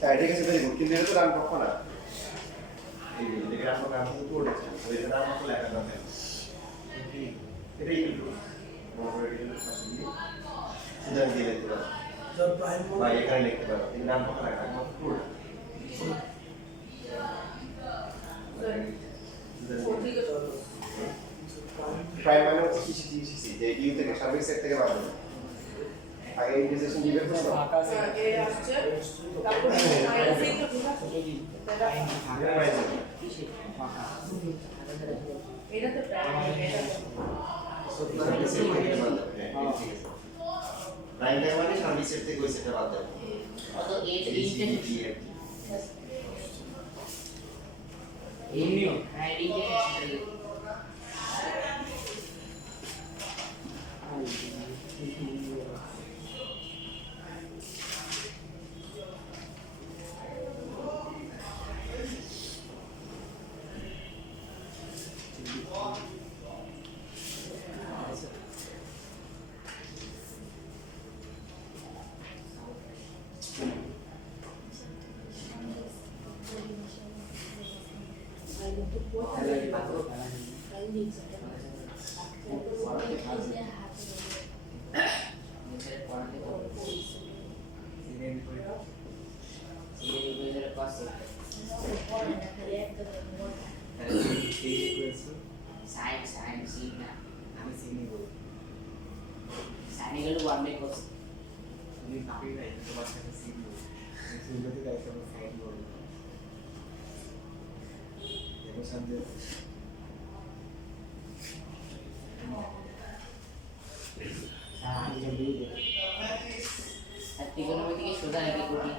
হ্যাঁ ঠিক আছে, ভেরি গুড। কিন্তু এটা তো ডান পক্ষ না, এই যে ডান পক্ষ আছে তো পড়েছে, ওই যে ডান পক্ষ লেখা যাবে, এটাই কিন্তু মনে করে এটা পাশে দিয়ে সুতরাং দিয়ে লিখতে পারো বা এখানে লিখতে পারো, এই ডান পক্ষ লেখা একমাত্র পুরোটা প্রাইম মানে হচ্ছে সিসি যে ইউ থেকে সার্ভিস সেট থেকে বাদ দেবে। আগে ইন্টিগ্রেশন দিবে তো আগে আসছে তারপর মাইনাস এই তো এটা তো প্রাইম টাইম মানে সার্ভিস সেট থেকে ওই সেটটা বাদ দেবে। অত এইটা এমনিও হ্যাঁ এইটা সাইন সাইন সিন না আমি সিনি বলি সাইন গেলে ওয়ান বাই কোস তুমি কাপি নাই তোমার সাথে সিন বলি সিনতে গাইছে আমি সাইন বলি দেখো সামনে আমি জলদি দে আর ত্রিকোণমিতি কি সোজা নাকি কোটি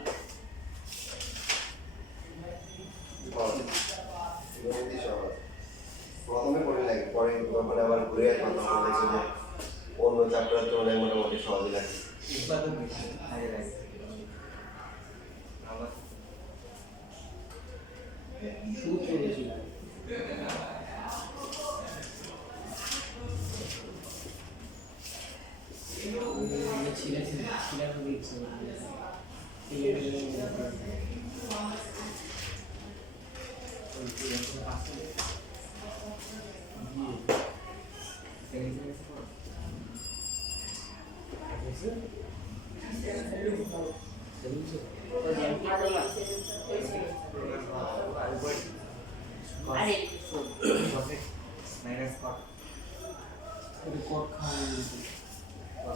প্রথমে পড়ে লাগে, পরে যখন আবার ঘুরে আসবে তখন দেখছি যে অন্য চ্যাপ্টারের তুলনায় মোটামুটি সহজই লাগে। উৎপাদন বেশি আগে লাগে আমার সূত্র বেশি লাগে ছিলা ছিলা ছিলা করে ইচ্ছে আরে মাইনাস কট কোড খাওয়া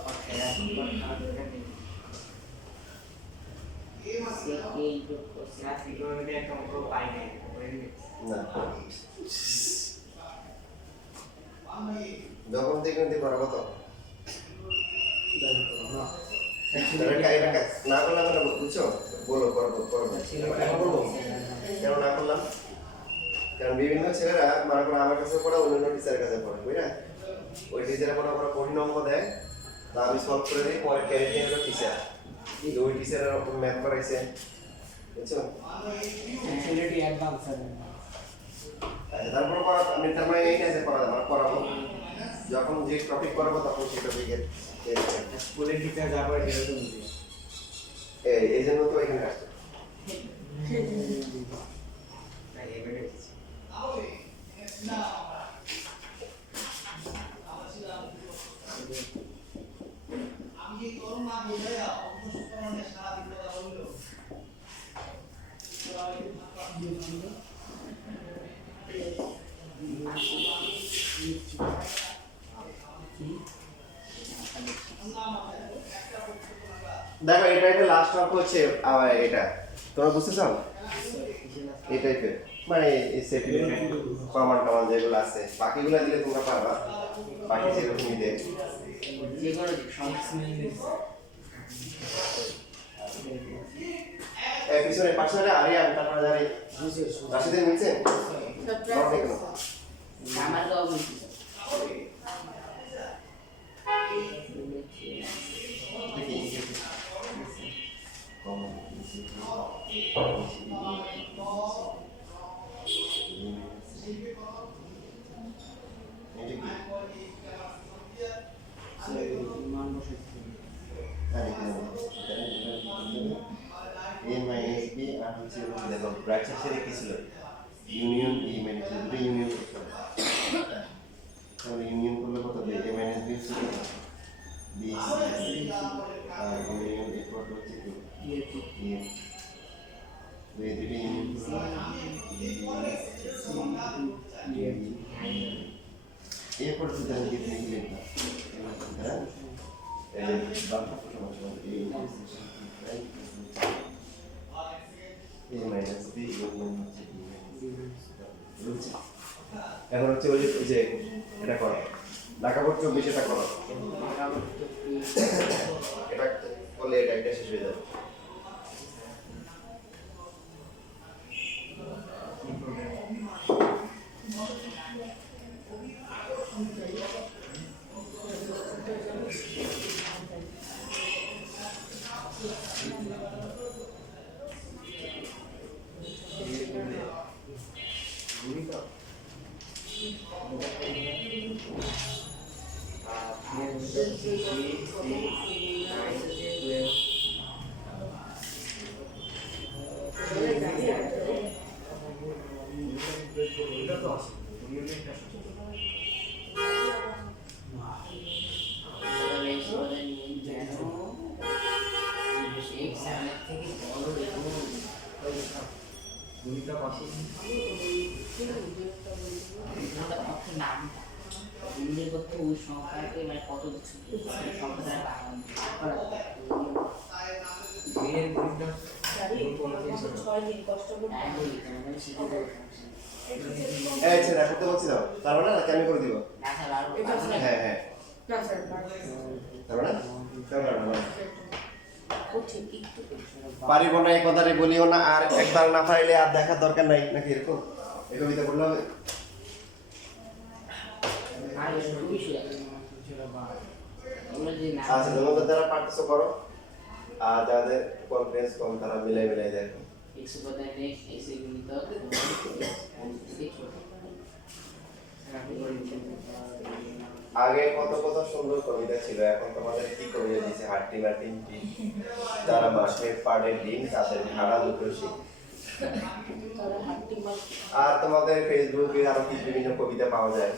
কট খেলা কট খাওয়া দরকার নেই এই যোগ করছে ক্লাস ইকোনমিতে একটা অঙ্ক পাই নাই না, যখন দেখবেন করাবো তো না করলাম না, বুঝছো? বলো করবো করবো, এখন বলবো কেন না করলাম? কারণ বিভিন্ন ছেলেরা মনে করো আমার কাছে পড়া, অন্য টিচারের কাছে পড়ে, বুঝলে? ওই টিচারে পড়া পড়া কঠিন অঙ্ক দেয়, তা আমি সলভ করে দিই, পরে ক্যারেক্টার হলো টিচার, ওই টিচারের ম্যাথ করাইছে, বুঝছো? ছেলেটি অ্যাডভান্স আছে তারপর পড়া আমি তার মানে এই না যে পড়া আমার পড়াবো, যখন যে টপিক পড়াবো তখন সেই টপিকের স্কুলের টিচার যা পড়ে সেটা তো বুঝি এই জন্য তো এখানে আসছে। তাই এবারে আমি তোর মা বলে অবশ্য মানে সারা দিন কথা বললো দেখো এটা একটা লাস্ট অঙ্ক হচ্ছে, আবার এটা তোমরা বুঝতে চাও এই টাইপের, মানে এই সেট কমান টমান যেগুলো আছে বাকিগুলো দিলে তোমরা পারবা, বাকি যেরকমই দেয় যে কোনো সমস্যা পিছনে পাশে আরিয়ান, তারপরে জানি রাশিদের নিচে আমার তো বুঝছি মান বসে এ মাইনাস বি আর হচ্ছে দেখো ব্র্যাকেট ছেড়ে কি ছিল union A minus B union করতে হবে তাহলে ইউনিয়ন করলে কত হবে এ মাইনাস বি ছিল বি আর ইউনিয়ন এ কত হচ্ছে কি এ দুই দুটো ইউনিয়ন করলে এ পড়তে দেন কি লিখলে হ্যাঁ এই বারটা সমস্যা এই a minus b এখন হচ্ছে ওই যে এটা করো ঢাকা বোর্ড 24 এটা করো এটা করলে এটা শেষ হয়ে যাবে এই ছেড়ে করতে বলছি দাও তার মানে নাকি আমি করে দিব হ্যাঁ হ্যাঁ না স্যার তার মানে পারিব না এই কথাটা বলিও না আর একবার না পারলে আর দেখার দরকার নাই নাকি এরকম এই কবিতা বললে হবে আচ্ছা তোমাদের দ্বারা পার্টিসিপেট করো আর যাদের কনফারেন্স কম তারা মিলাই মিলাই দেখো আগে কত কত সুন্দর কবিতা ছিল এখন তোমাদের কি কবিতা দিয়েছে হাট্টি মার্টিন টি যারা মাসের পাড়ের ডিম তাদের ভাড়া দুটো শিখ আর তোমাদের ফেসবুকে আরো কিছু বিভিন্ন কবিতা পাওয়া যায়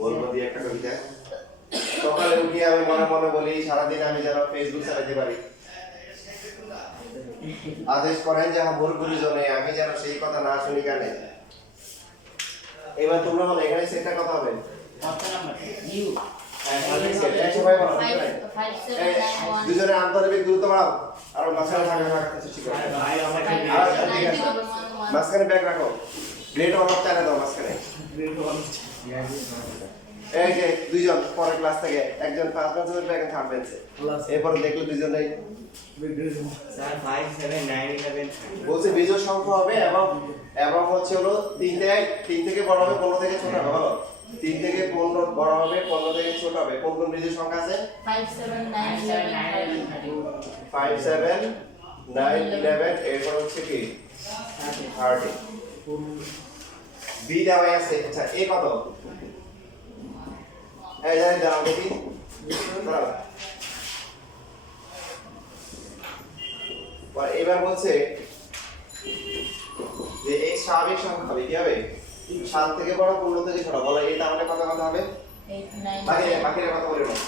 বলবো দিয়ে একটা কবিতা সকালে উঠে আমি মনে মনে বলি সারাদিন আমি যেন ফেসবুক চালাতে পারি আদেশ করেন যাহা মোর গুরুজনে আমি যেন সেই কথা না শুনি কানে এবার তোমরা বলো এখানে সেটা কথা হবে দুজনে আন্তরিক দূরত্ব বাড়াও আর মাঝখানে মাঝখানে ব্যাগ রাখো গ্রেড অন অফ চালে দাও মাঝখানে এই যে দুইজন পরের ক্লাস থেকে একজন ফার্স্ট বেঞ্চে বসবে একজন থার্ড বেঞ্চে এরপর দেখলে দুইজনেই স্যার 5 7 9 11 বলছে বিজোড় সংখ্যা হবে এবং হচ্ছে হলো 3 থেকে বড় হবে 15 থেকে ছোট হবে বলো 3 থেকে 15 বড় হবে 15 থেকে ছোট হবে কোন কোন বিজোড় সংখ্যা আছে 5 7 9 11 এরপর হচ্ছে কি 30 বি দেওয়া আছে আচ্ছা এ কত এই জানি দাও দেখি দাঁড়াও এবার বলছে যে এই স্বাভাবিক সংখ্যা হবে কি হবে 7 থেকে বড় 15 থেকে ছোট বলো এই তাহলে কত কত হবে বাকিরা কত বলে নাও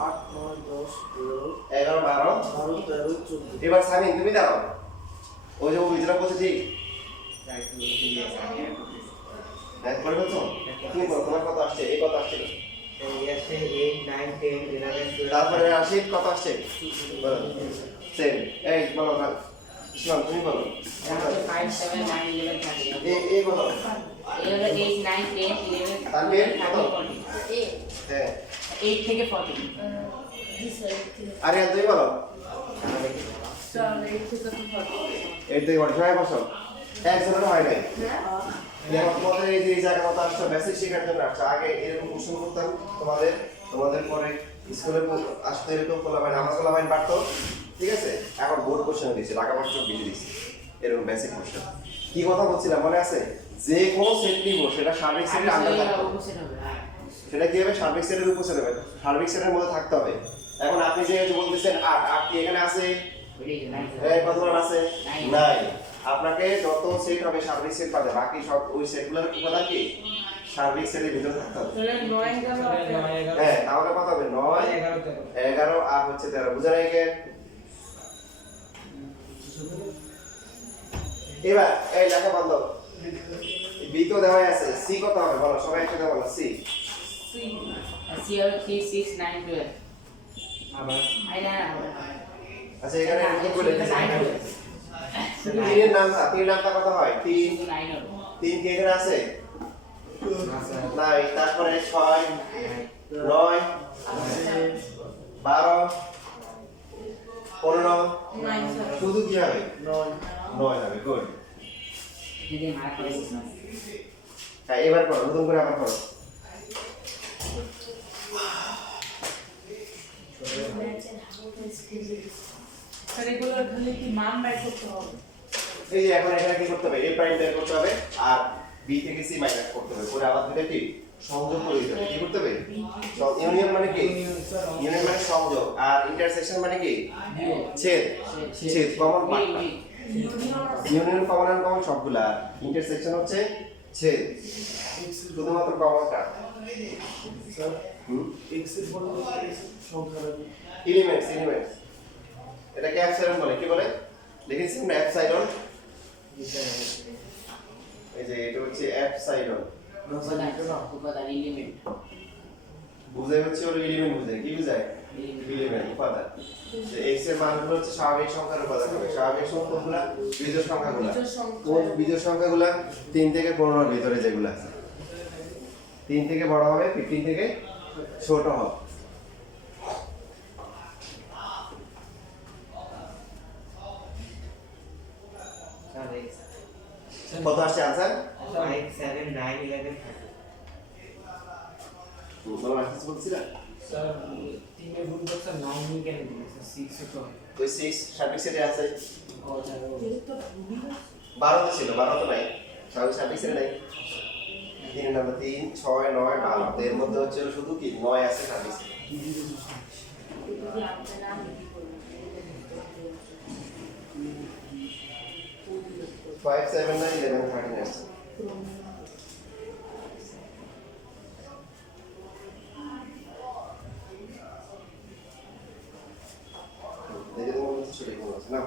8 9 10 11 12 13 14 এবার সামিন তুমি দাও ওই যে বিজরা বলছে ঠিক এক করে বলছো তুমি বলো তোমার কত আসছে এই কত আসছে এই 8 9 10 11 তারপরে রাশিদ কত আসছে বলো সেম এই বলো না শিবম তুমি বলো 5 7 9 11 30 এই বলো 8 9 10 11 তানভীর কত 8 হ্যাঁ 8 থেকে 40 আরিয়ান তুমি বলো স্যার 8 থেকে 40 এই থেকে বড় সবাই বসো একজনের হয় নাই যেমন তোমাদের এই যে জায়গা মতো আসছো বেসিক শেখার জন্য আসছো আগে এরকম কোশ্চেন করতাম তোমাদের পরে স্কুলে আসতে এরকম কোলাবাইন আমার কোলাবাইন পারতো ঠিক আছে এখন বোর্ড কোশ্চেন দিয়েছে ঢাকা বোর্ড সব বেশি দিয়েছে এরকম বেসিক কোশ্চেন কি কথা বলছিলাম মনে আছে যে কোনো সেট নিব সেটা সার্বিক সেটের আন্ডার থাকবে সেটা কি হবে সার্বিক সেটের উপর সেট হবে সার্বিক সেটের মধ্যে থাকতে হবে এখন আপনি যে বলতেছেন 8 কি এখানে আছে ওইটাই তো, নাই তো। এই কতবার আছে নাই। নাই আপনাকে যত সেট হবে সার্বিক সেট পাবে বাকি সব ওই সেটগুলোর উপাদান কি সার্বিক সেটের ভিতরে থাকতে হবে তাহলে 9 গেল হ্যাঁ তাহলে কত হবে 9 11 আর হচ্ছে 13 বুঝা নাই কে এবার এই লেখা বন্ধ বি তো দেওয়াই আছে সি কত হবে বলো সবাই একসাথে বলো সি সি হলো 3 6 9 12 আবার আই না আচ্ছা এখানে কি বলে দিয়েছে 9 12 শুধু তিনের নামটা কত হয় 3 9 হলো 3 কি এখানে আছে নাই তারপরে 6 9 12 15 9 স্যার শুধু কি হবে 9 হবে গুড যদি মারা করেছিস না হ্যাঁ এবার করো নতুন করে আবার করো স্যার এগুলো খালি কি মান বের করতে হবে এই যে এখন এখানে কি করতে হবে a প্রাইম বের করতে হবে আর b থেকে c মাইনাস করতে হবে পরে আবার দুটো কি সংযোগ করে দিতে হবে কি করতে হবে ইউনিয়ন মানে কি ইউনিয়ন মানে সংযোগ আর ইন্টারসেকশন মানে কি ছেদ ছেদ কমন পার্ট ইউনিয়ন কমন আর কমন সবগুলা ইন্টারসেকশন হচ্ছে ছেদ শুধুমাত্র কমনটা স্যার x এর পরে সংখ্যা রাখি এলিমেন্টস এটাকে এপসাইলন বলে কি বলে লিখেছি আমরা এপসাইলন এই যে এটা হচ্ছে এপসাইলন উপাদান এলিমেন্ট বুঝাই হচ্ছে ওর এলিমেন্ট বুঝায় কি বুঝায় এলিমেন্ট উপাদান যে x এর মানগুলো হচ্ছে স্বাভাবিক সংখ্যার উপাদান হবে স্বাভাবিক সংখ্যাগুলো বিজোড় সংখ্যাগুলো কোন বিজোড় সংখ্যাগুলো 3 থেকে 15 এর ভিতরে যেগুলো আছে 3 থেকে বড় হবে 15 থেকে ছোট হবে কত আসছে आंसर 5 7 9 11 তোমরা আসছে বলছিলা স্যার 3 এর গুণ করতে 9 নিয়ে কেন দিলেন স্যার 6 এ তো হয় ওই 6 সার্ভিস সেটে আছে ও স্যার 12 তো ছিল 12 তো নাই সার্ভিস সেটে নাই 3 নাম্বার 3 6 9 12 এর মধ্যে হচ্ছে শুধু কি 9 আছে সার্ভিস সেটে যদি আপনি নাম কি করবেন 5 7 9 11 13 আছে দেখে তোমার মধ্যে ছোট কোনো আছে না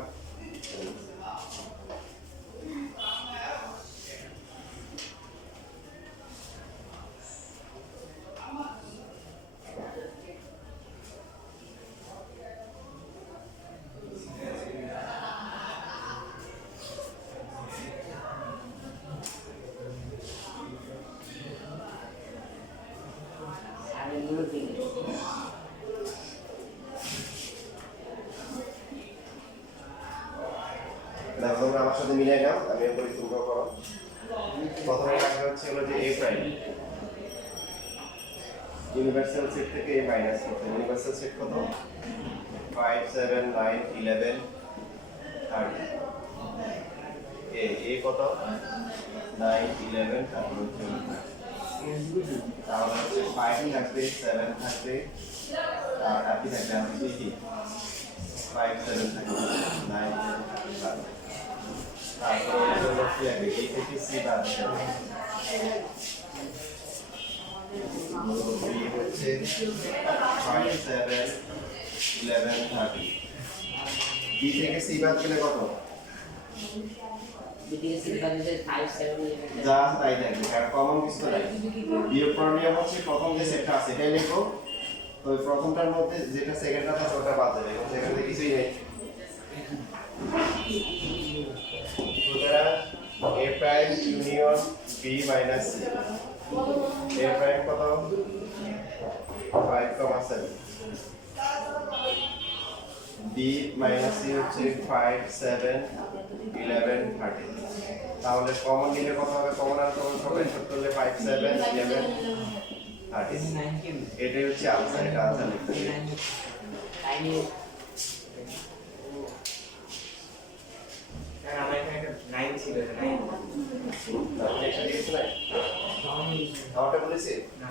আরে গুলো দিলে দেখো তোমরা আমার সাথে মিলাই নাও আমি করি তোমরা করো প্রথমে রাখা হচ্ছে হলো যে a প্রাইম ইউনিভার্সাল সেট থেকে a মাইনাস করতে ইউনিভার্সাল সেট কত 5 7 9 11 30 a কত 9 11 তারপর হচ্ছে তাহলে হচ্ছে 5 থাকবে 7 থাকবে আর আপনি থাকবে আমি কি 5 7 থাকবে 9 তারপর হলো কি হবে a থেকে c বাদ দিতে হবে b হচ্ছে 5 7 11 30 b থেকে c বাদ দিলে কত বিটিকে সিম্পালিতে 5 7 11 যা আছে তাই থাকবে কারণ কমন কিছু তো নাই বিয়োগ করার নিয়ম হচ্ছে প্রথম যে সেটটা আছে এটাই লিখো তো ওই প্রথমটার মধ্যে যেটা সেকেন্ডটা থাকে ওটা বাদ দেবে এবং সেখানে কিছুই নেই সুতরাং a prime union b minus c a prime কত 5,7 b মাইনাস c হচ্ছে 5 7 11 30 তাহলে কমন নিলে কত হবে কমন আর কমন সবাই যোগ করলে 5 7 11 30 9 কেন এটাই হচ্ছে আনসার এটা আনসার লিখতে হবে টাইনি স্যার আমার এখানে একটা 9 ছিল 9 তাহলে এটা দিয়েছ না আমারটা বলেছি না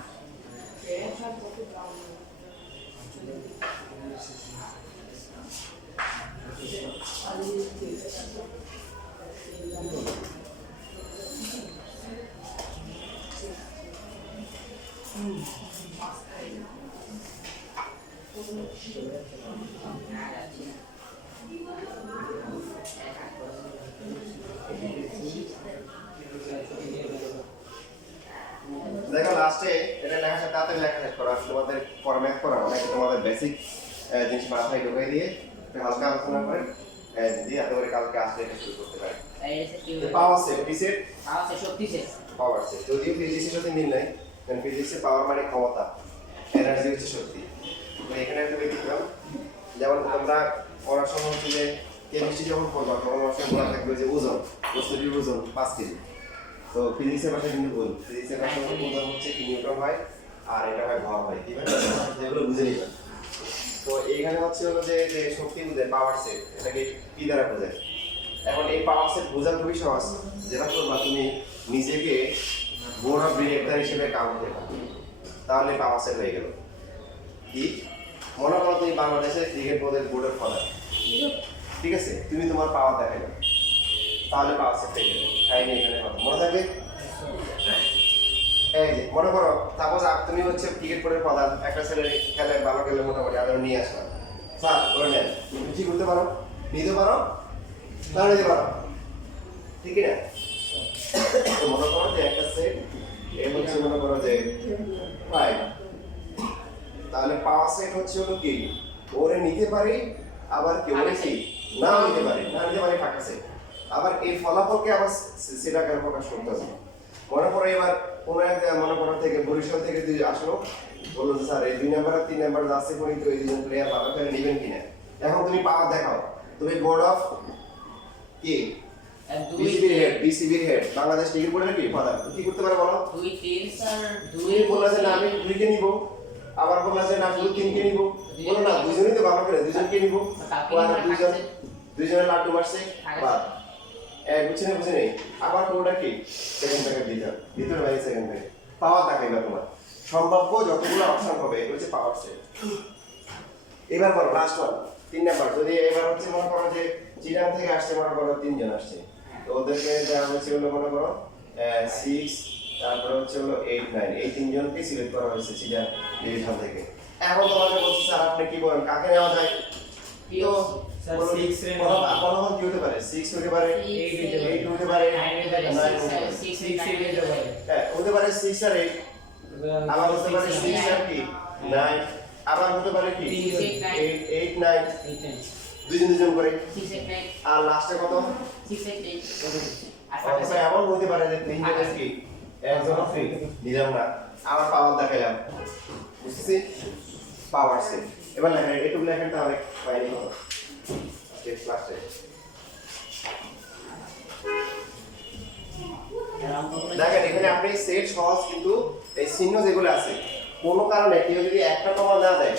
লাস্টে এটা লেখা শেষ তাড়াতাড়ি লেখা শেষ করো। আমি তোমাদের ফরম্যাট করা অনেক তোমাদের বেসিক জিনিস মাথায় ঢুকিয়ে দিয়ে একটু হালকা আলোচনা করে দিয়ে এত করে কালকে আসলে এটা শুরু করতে পারি। পাওয়ার সেট ডি সেট শক্তি সেট পাওয়ার সেট যদিও ফিজিক্সের সাথে মিল নাই, কারণ ফিজিক্সে পাওয়ার মানে ক্ষমতা, এনার্জি হচ্ছে শক্তি। তো এখানে একটা ব্যতিক্রম, যেমন তোমরা পড়ার সময় হচ্ছে যে কেমিস্ট্রি যখন পড়বা তখন আমার সঙ্গে বলা থাকবে যে ওজন, বস্তুটির ওজন 5 কেজি। তো ফিজিক্সের ভাষায় কিন্তু ভুল, ফিজিক্সের ভাষায় ওজন হচ্ছে কি নিউটন হয় আর এটা হয় ভর হয়, ঠিক আছে? যেগুলো বুঝে নিবেন। তো এইখানে হচ্ছে হলো যে যে শক্তি বুঝে পাওয়ার সেট, এটাকে কি দ্বারা বোঝায়? এখন এই পাওয়ার সেট বোঝা খুবই সহজ, যেটা করবা তুমি নিজেকে বোর্ড অফ ডিরেক্টর হিসেবে কাউন্ট দেবা, তাহলে পাওয়ার সেট হয়ে গেল। কি মনে করো তুমি বাংলাদেশের ক্রিকেট বোর্ডের প্রধান, ঠিক আছে? তুমি তোমার পাওয়ার দেখাবে, তাহলে পাওয়ার সেট হয়ে গেল। তাই নিয়ে এখানে কথা মনে থাকবে। এই যে মনে করো সাপোজ তুমি হচ্ছে ক্রিকেট বোর্ডের প্রধান, একটা ছেলে খেলে ভালো খেলে মোটামুটি আদর নিয়ে আসলাম, স্যার ওরা নেন, তুমি কি করতে পারো? নিতে পারো, তাহলে নিতে পারো, ঠিক না? তো মনে করো যে একটা সেট এর হচ্ছে মনে করো যে 5, তাহলে পাওয়ার সেট হচ্ছে হলো কি ওরে নিতে পারি, আবার কেউ কি নাও নিতে পারি, না নিতে পারি ফাঁকা সেট। আবার এই ফলাফলকে আবার সেটা কেন প্রকাশ করতে হবে। মনে করো এবার কোনো একটা মনে করো থেকে বরিশাল থেকে তুই আসলো, বললো যে স্যার এই 2 নাম্বার আর 3 নাম্বার যাচ্ছে কোনি, তো এই দুজন প্লেয়ার ভালো খেলে নেবেন কিনা। এখন তুমি পাওয়ার দেখাও, তুমি বোর্ড অফ কি বিসিবির হেড বাংলাদেশ ক্রিকেট বোর্ডের কি প্রধান, কি করতে পারে বলো? 2 3 স্যার 2 বললা যে না আমি 2 কে নিব, আবার বললা যে না আমি 3 কে নিব, বলো না দুজনেই তো ভালো করে, দুজনকে নিব, দুজনের লাড্ডু মারছে বাদ বুঝছি না, বুঝি নেই। আবার কোনটা কি সেকেন্ড ব্র্যাকেট ভিতরে বাইরে সেকেন্ড ব্র্যাকেট পাওয়ার দেখাইবা তোমার সম্ভাব্য যতগুলো অপশন হবে, এগুলো হচ্ছে পাওয়ার সেট। এবার বলো লাস্ট ওয়ান 3 নাম্বার, যদি এবার হচ্ছে মনে করো যে চিরাং থেকে আসছে, মনে করো 3 জন আসছে, তো ওদেরকে দেওয়া হচ্ছে হলো মনে করো 6, তারপরে হচ্ছে হলো 8 9, এই 3 জনকে সিলেক্ট করা হয়েছে চিরাং ডিভিশন থেকে। এখন তোমাকে বলছি স্যার আপনি কি বলেন কাকে নেওয়া যায়? পিও স্যার 6 এর ফলাফল কি হতে পারে? 6 হতে পারে, 8 হতে পারে, 9 হতে পারে, 6 8 হতে পারে। হ্যাঁ হতে পারে 6 আর 8, আবার হতে পারে 6 আর কি 9, আবার হতে পারে কি 8 9, দুজন করে 6 8 9 আর লাস্টে কত 6 8 9 আর অথবা এমন হতে পারে যে 3 জনের কি একজন ফ্রি নিলাম না, আবার পাওয়ার দেখাইলাম, বুঝছিস? Power set. এবার লেখেন একটু লেখেন তাহলে বাইরে কত টেক্সট লাস্টে দেখেন। এখানে আপনি সেট সহজ, কিন্তু এই চিহ্ন যেগুলো আছে কোনো কারণে কেউ যদি একটা কমা না দেয়,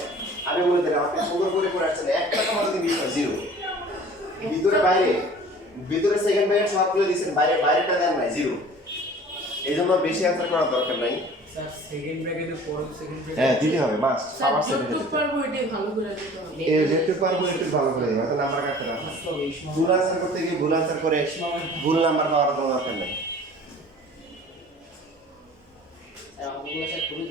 আমি বলে দিলাম আপনি সুন্দর করে করে আসছেন, একটা কমা যদি মিস হয় 0, ভিতরে বাইরে, ভিতরে সেকেন্ড ব্র্যাকেট সবগুলো দিয়েছেন, বাইরে বাইরেটা দেন নাই 0, এই জন্য বেশি অ্যান্সার করার দরকার নাই। স্যার সেকেন্ড ব্র্যাকেটে পড়ো, সেকেন্ড হ্যাঁ দিতে হবে মাস্ট, স্যার পাওয়ার সেট যতটুকু পারবো এটাই ভালো করে দিতে হবে। এই যেটুকু পারবো একটু ভালো করে দিই, হয়তো নাম্বার কাটতে না, ভুল আনসার করতে গিয়ে ভুল আনসার করে ভুল নাম্বার পাওয়ার কোনো দরকার নেই। অঙ্কগুলো স্যার খুবই